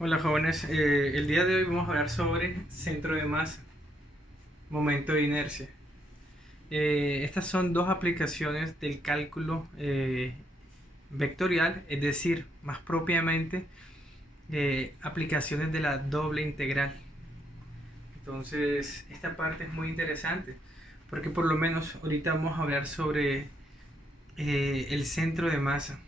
Hola jóvenes, el día de hoy vamos a hablar sobre centro de masa, momento de inercia. Estas son dos aplicaciones del cálculo vectorial, es decir, más propiamente aplicaciones de la doble integral. Entonces, esta parte es muy interesante porque por lo menos ahorita vamos a hablar sobre el centro de masa.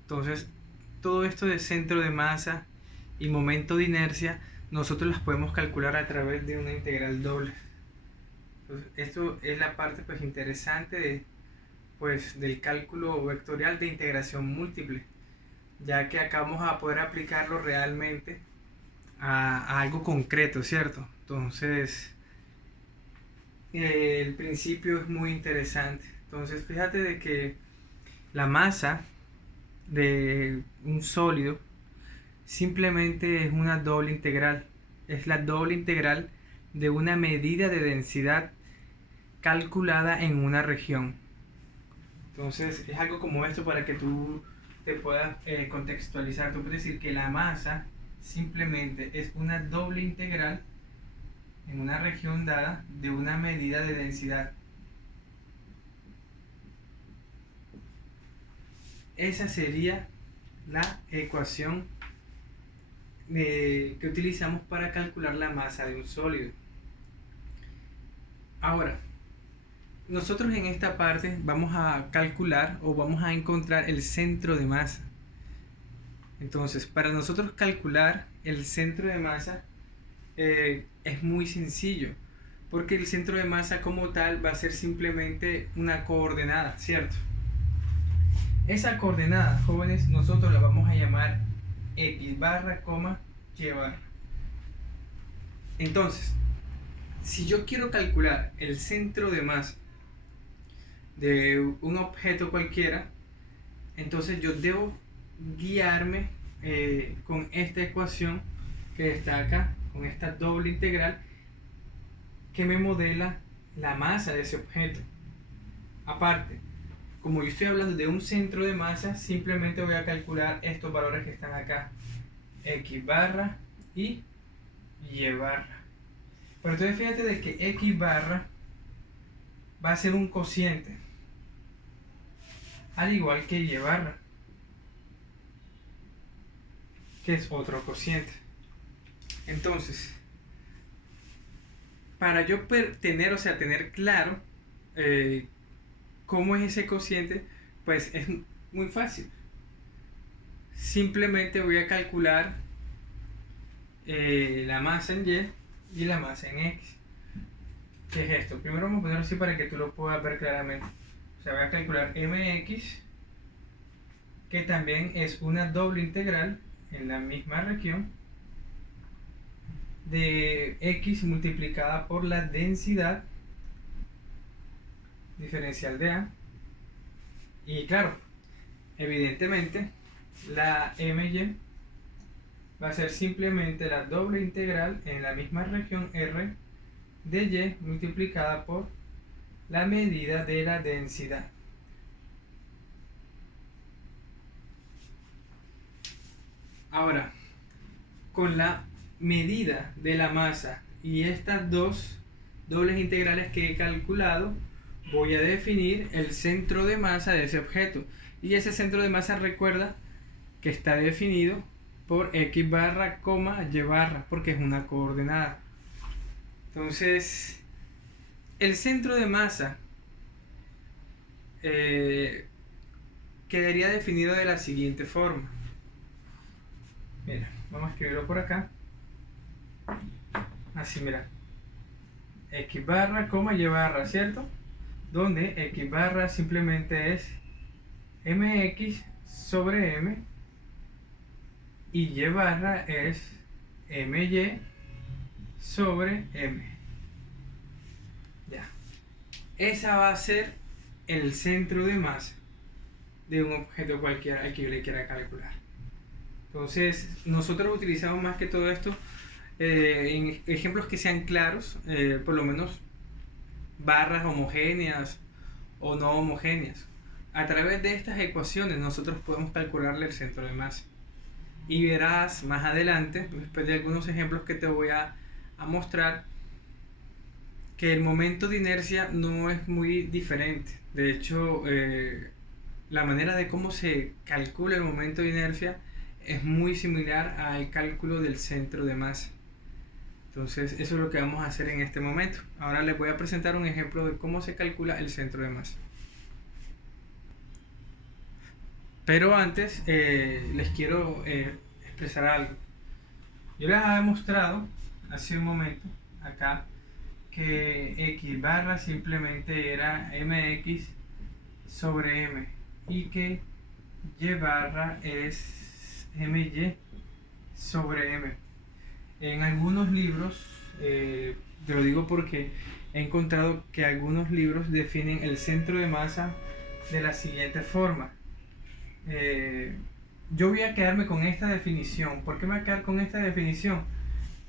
Entonces, todo esto de centro de masa y momento de inercia, nosotros las podemos calcular a través de una integral doble. Entonces, esto es la parte pues interesante del cálculo vectorial de integración múltiple, ya que acá vamos a poder aplicarlo realmente a algo concreto, ¿cierto? Entonces, el principio es muy interesante. Entonces, fíjate de que la masa de un sólido simplemente es una doble integral. Es la doble integral de una medida de densidad calculada en una región. Entonces es algo como esto para que tú te puedas contextualizar. Tú puedes decir que la masa simplemente es una doble integral en una región dada de una medida de densidad. Esa sería la ecuación que utilizamos para calcular la masa de un sólido. Ahora, nosotros en esta parte vamos a calcular o vamos a encontrar el centro de masa. Entonces, para nosotros calcular el centro de masa es muy sencillo, porque el centro de masa como tal va a ser simplemente una coordenada, ¿cierto? Esa coordenada, jóvenes, nosotros la vamos a llamar x barra, y barra. Entonces, si yo quiero calcular el centro de masa de un objeto cualquiera, entonces yo debo guiarme con esta ecuación que está acá, con esta doble integral que me modela la masa de ese objeto. Aparte, como yo estoy hablando de un centro de masa, simplemente voy a calcular estos valores que están acá, x barra y y barra. Pero entonces fíjate de que x barra va a ser un cociente, al igual que y barra, que es otro cociente. Entonces, para yo tener claro cómo es ese cociente, pues es muy fácil. Simplemente voy a calcular la masa en y la masa en x. ¿Qué es esto? Primero vamos a ponerlo así para que tú lo puedas ver claramente. O sea, voy a calcular mx, que también es una doble integral en la misma región de x multiplicada por la densidad diferencial de A. Y claro, evidentemente la my va a ser simplemente la doble integral en la misma región R de y multiplicada por la medida de la densidad. Ahora, con la medida de la masa y estas dos dobles integrales que he calculado, voy a definir el centro de masa de ese objeto. Y ese centro de masa, recuerda que está definido por x barra, y barra, porque es una coordenada. Entonces, el centro de masa quedaría definido de la siguiente forma. Mira, vamos a escribirlo por acá. Así, mira. X barra, y barra, ¿cierto? Donde x barra simplemente es mx sobre m y y barra es my sobre m. Ya. Esa va a ser el centro de masa de un objeto cualquiera al que yo le quiera calcular. Entonces, nosotros utilizamos más que todo esto en ejemplos que sean claros, por lo menos barras homogéneas o no homogéneas. A través de estas ecuaciones nosotros podemos calcularle el centro de masa. y verás más adelante, después de algunos ejemplos que te voy a mostrar, que el momento de inercia no es muy diferente. De hecho, la manera de cómo se calcula el momento de inercia es muy similar al cálculo del centro de masa. Entonces, eso es lo que vamos a hacer en este momento. Ahora les voy a presentar un ejemplo de cómo se calcula el centro de masa. Pero antes, les quiero expresar algo. Yo les había mostrado hace un momento acá que x barra simplemente era mx sobre m y que y barra es my sobre m. En algunos libros, te lo digo porque he encontrado que algunos libros definen el centro de masa de la siguiente forma. Yo voy a quedarme con esta definición. ¿Por qué me voy a quedar con esta definición?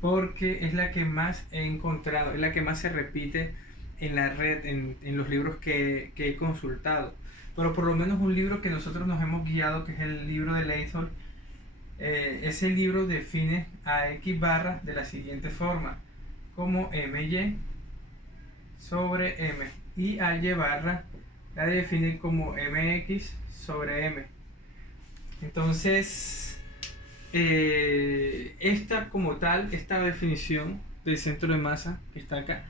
Porque es la que más he encontrado, es la que más se repite en la red, en los libros que he consultado. Pero por lo menos un libro que nosotros nos hemos guiado, que es el libro de Leithol, ese libro define a x barra de la siguiente forma, como my sobre m, y a y barra la define como mx sobre m. Entonces, esta como tal, esta definición del centro de masa que está acá,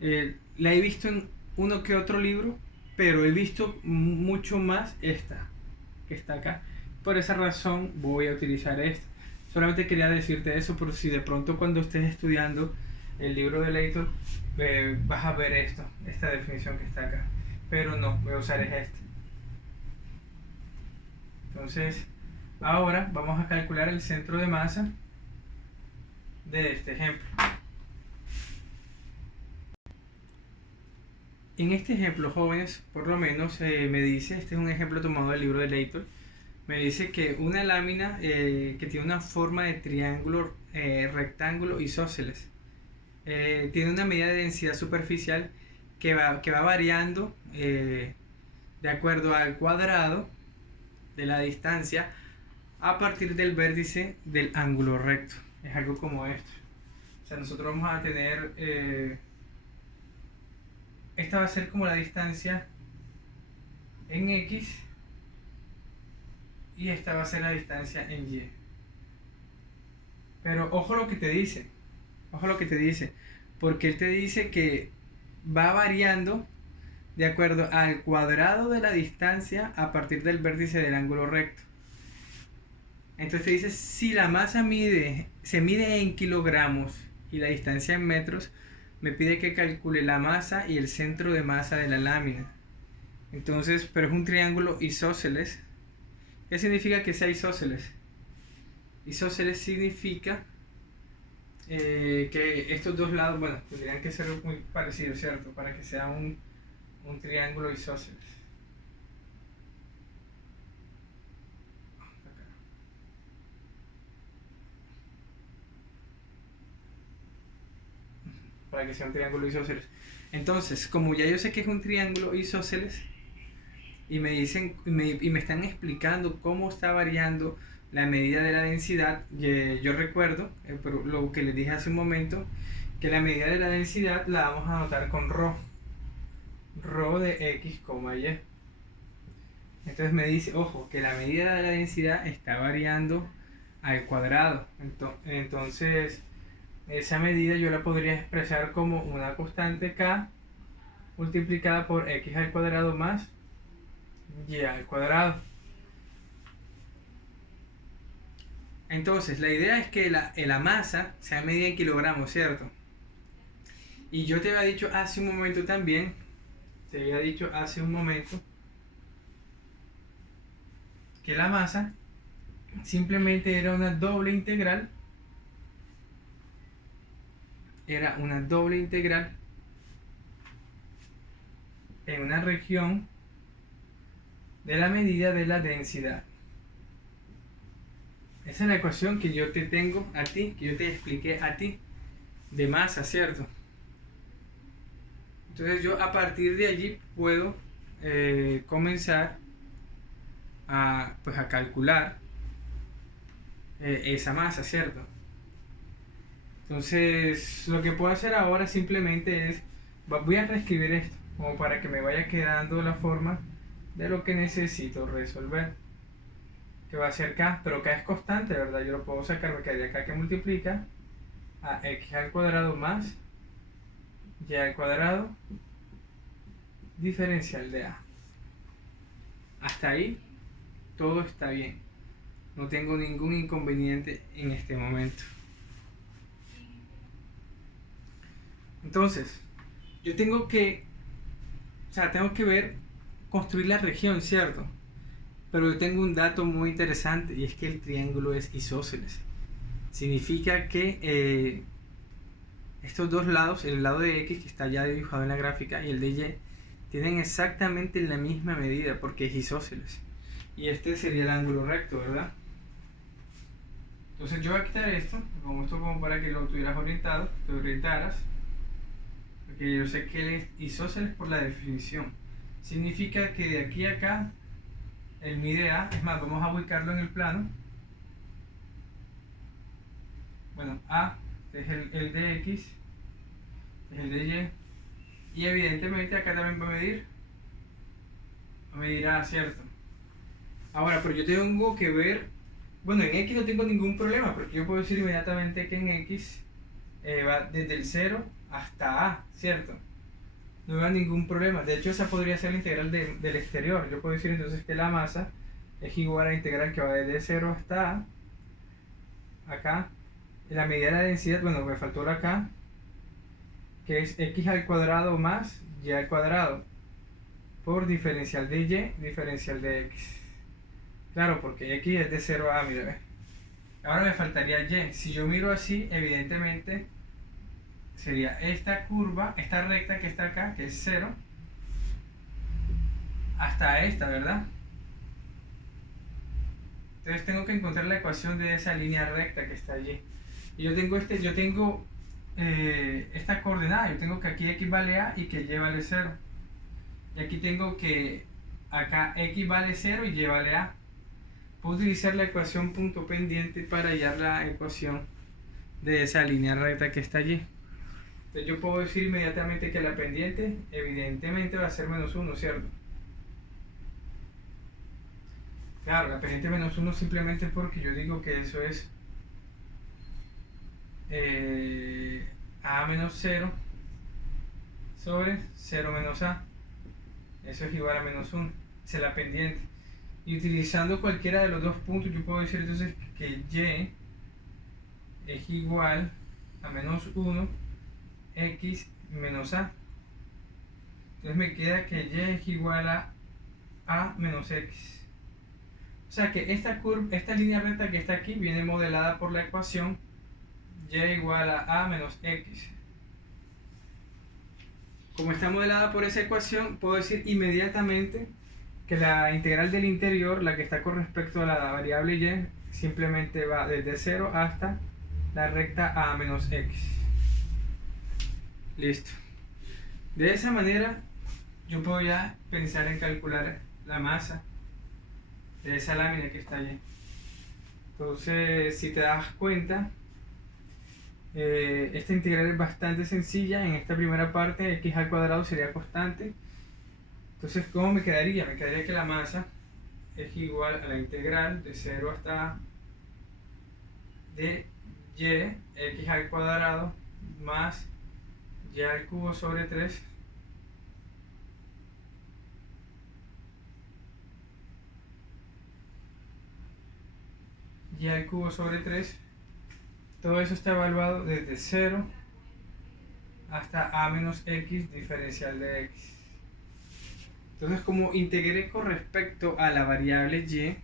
la he visto en uno que otro libro, pero he visto mucho más esta que está acá. Por esa razón voy a utilizar esta. Solamente quería decirte eso por si de pronto cuando estés estudiando el libro de Leithol vas a ver esta definición que está acá. Pero no, voy a usar esta. Entonces, ahora vamos a calcular el centro de masa de este ejemplo. En este ejemplo, jóvenes, por lo menos me dice, este es un ejemplo tomado del libro de Leithol, me dice que una lámina que tiene una forma de triángulo, rectángulo isósceles, tiene una medida de densidad superficial que va variando de acuerdo al cuadrado de la distancia a partir del vértice del ángulo recto. Es algo como esto. O sea, nosotros vamos a tener... esta va a ser como la distancia en X y esta va a ser la distancia en Y. Pero ojo lo que te dice. Ojo lo que te dice. Porque él te dice que va variando de acuerdo al cuadrado de la distancia a partir del vértice del ángulo recto. Entonces te dice, si la masa se mide en kilogramos y la distancia en metros, me pide que calcule la masa y el centro de masa de la lámina. Entonces, pero es un triángulo isósceles. ¿Qué significa que sea isósceles? Isósceles significa que estos dos lados, bueno, tendrían que ser muy parecidos, ¿cierto? Para que sea un triángulo isósceles. Para que sea un triángulo isósceles. Entonces, como ya yo sé que es un triángulo isósceles y me dicen y me están explicando cómo está variando la medida de la densidad, yo recuerdo lo que les dije hace un momento, que la medida de la densidad la vamos a anotar con rho de x, y. Entonces me dice, ojo, que la medida de la densidad está variando al cuadrado. Entonces esa medida yo la podría expresar como una constante k multiplicada por x al cuadrado más y al cuadrado. Entonces la idea es que la masa sea medida en kilogramos, ¿cierto? Y yo te había dicho hace un momento también, que la masa simplemente era una doble integral en una región de la medida de la densidad. Esa es la ecuación que yo te tengo a ti, que yo te expliqué a ti de masa, ¿cierto? Entonces yo a partir de allí puedo comenzar a calcular esa masa, ¿cierto? Entonces, lo que puedo hacer ahora simplemente es, voy a reescribir esto, como para que me vaya quedando la forma de lo que necesito resolver. Que va a ser k, pero k es constante, ¿verdad? Yo lo puedo sacar, me quedaría acá que multiplica a x al cuadrado más y al cuadrado diferencial de a. Hasta ahí todo está bien. No tengo ningún inconveniente en este momento. Entonces, yo tengo que, tengo que ver, construir la región, ¿cierto? Pero yo tengo un dato muy interesante y es que el triángulo es isósceles. Significa que estos dos lados, el lado de x que está ya dibujado en la gráfica y el de y, tienen exactamente la misma medida porque es isósceles. Y este sería el ángulo recto, ¿verdad? Entonces yo voy a quitar esto, como para que lo tuvieras orientado, te orientaras. Porque yo sé que él es isósceles por la definición. Significa que de aquí a acá, él mide a, es más, vamos a ubicarlo en el plano. Bueno, a es el de x, es el de y. Y evidentemente acá también va a medir a, ¿cierto? Ahora, pero yo tengo que ver, bueno, en x no tengo ningún problema, porque yo puedo decir inmediatamente que en x va desde el 0 hasta a, ¿cierto? No veo ningún problema. De hecho, esa podría ser la integral del exterior. Yo puedo decir entonces que la masa es igual a la integral que va desde 0 hasta a, acá. Y la medida de la densidad, bueno, me faltó la acá, que es x al cuadrado más y al cuadrado por diferencial de y, diferencial de x. Claro, porque x es de 0 a, mira, ve. Ahora me faltaría y. Si yo miro así, evidentemente sería esta curva, esta recta que está acá, que es 0, hasta esta, ¿verdad? Entonces tengo que encontrar la ecuación de esa línea recta que está allí. Y yo tengo esta coordenada, yo tengo que aquí x vale a y que y vale 0. Y aquí tengo que acá x vale 0 y y vale a. Puedo utilizar la ecuación punto pendiente para hallar la ecuación de esa línea recta que está allí. Entonces yo puedo decir inmediatamente que la pendiente evidentemente va a ser menos 1, ¿cierto? Claro, la pendiente menos 1 simplemente porque yo digo que eso es a menos 0 sobre 0 menos a. Eso es igual a menos 1. Esa es la pendiente. Y utilizando cualquiera de los dos puntos, yo puedo decir entonces que y es igual a menos 1 x menos a. Entonces me queda que y es igual a menos x. O sea que esta línea recta que está aquí viene modelada por la ecuación y igual a menos x. Como está modelada por esa ecuación, puedo decir inmediatamente que la integral del interior, la que está con respecto a la variable y, simplemente va desde 0 hasta la recta a menos x. Listo. De esa manera yo puedo ya pensar en calcular la masa de esa lámina que está allí. Entonces, si te das cuenta, esta integral es bastante sencilla. En esta primera parte, x al cuadrado sería constante. Entonces, ¿cómo me quedaría? Me quedaría que la masa es igual a la integral de 0 hasta a de y x al cuadrado más y al cubo sobre 3 y al cubo sobre 3. Todo eso está evaluado desde 0 hasta a menos x diferencial de x. Entonces, como integré con respecto a la variable y,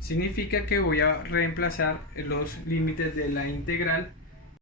significa que voy a reemplazar los límites de la integral